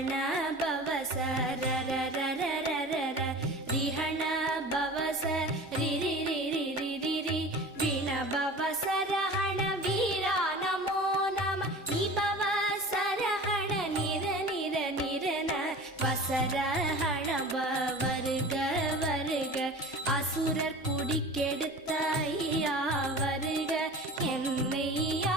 ரிஹண பவச ரர ரர ரர ர ரிஹண பவச ரிரி ரிரி ரிரி ரி விண பவச ரஹண வீரா நமோ நம நிபவச ரஹண நிர நிர நிரன வசரஹண வருக வருக அசுரர் குடிக்கெடுத்த ஐயா வருக என்னையா